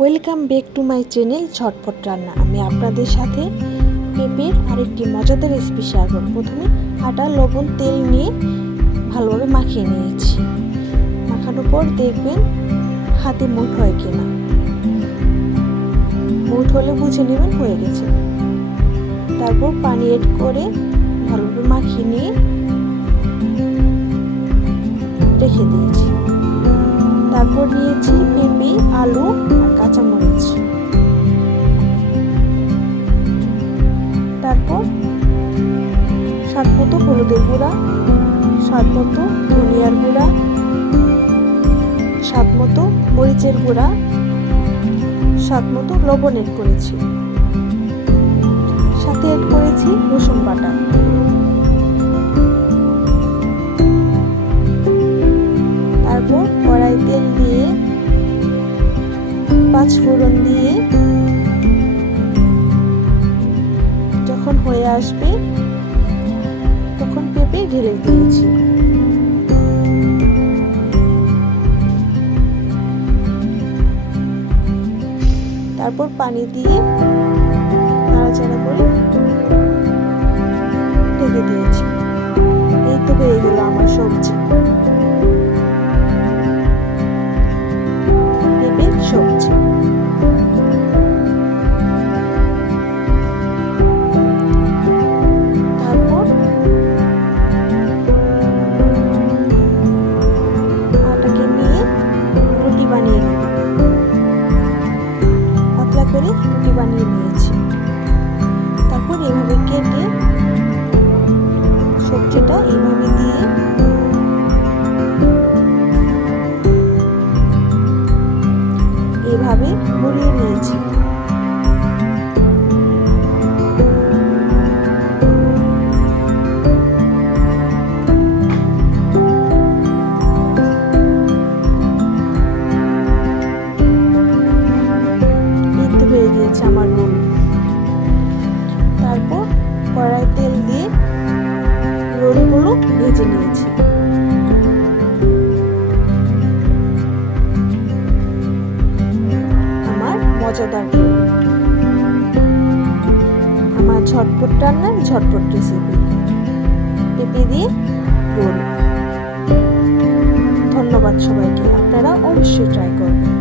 Welcome back to my channel ঝটপট রান্না। আমি আপনাদের সাথে পেঁপের আরেকটি মজাদার রেসিপি শেয়ার করব। প্রথমে আটা, লবণ, তেল নিয়ে ভালোভাবে মাখিয়ে নিয়েছি। মাখানোর পর দেখবেন হাতে মুঠ হয় কিনা, মুঠ হলে বুঝে নেবেন হয়ে গেছে। তারপর পানি এড করে ভালোভাবে মাখিয়ে নিয়ে রেখে দিয়েছি। তারপর নিয়েছি পেঁপে, আলু আর কাঁচামরিচ। তারপর স্বাদ মতো হলুদের গুঁড়া, স্বাদ মতো ধনিয়ার গুঁড়া, স্বাদ মতো মরিচের গুঁড়া, স্বাদ মতো লবণ এড করেছি। সাথে এড করেছি রসুন বাটা। তারপর কড়াই তেল দিয়ে 5 ফোড়ন দিয়ে যখন হয়ে আসবে তখন পেঁপে ঢেলে দিয়েছি। তারপর পানি দিয়ে নাড়াচাড়া করে ঢেকে দিয়েছি। এই তো হয়ে গেল আমার সবজি, পেঁপের সবজি। তারপর আটাকে নিয়ে রুটি বানিয়ে নেব। পাতলা করে রুটি বানিয়ে নিয়েছি। তারপর এভাবে কেটে সবজিটা এইভাবে দিয়ে এভাবে মুড়িয়ে নিয়েছি। হয়ে গিয়েছে আমার রোল। তারপর কড়াই তেল দিয়ে রোলগুলো ভেজে নিয়েছি। আমার মজাদার রোল, আমার ঝটপট রান্নার ঝটপট রেসিপি পেঁপে দিয়ে রোল। ধন্যবাদ সবাইকে, আপনারা অবশ্যই ট্রাই করবেন।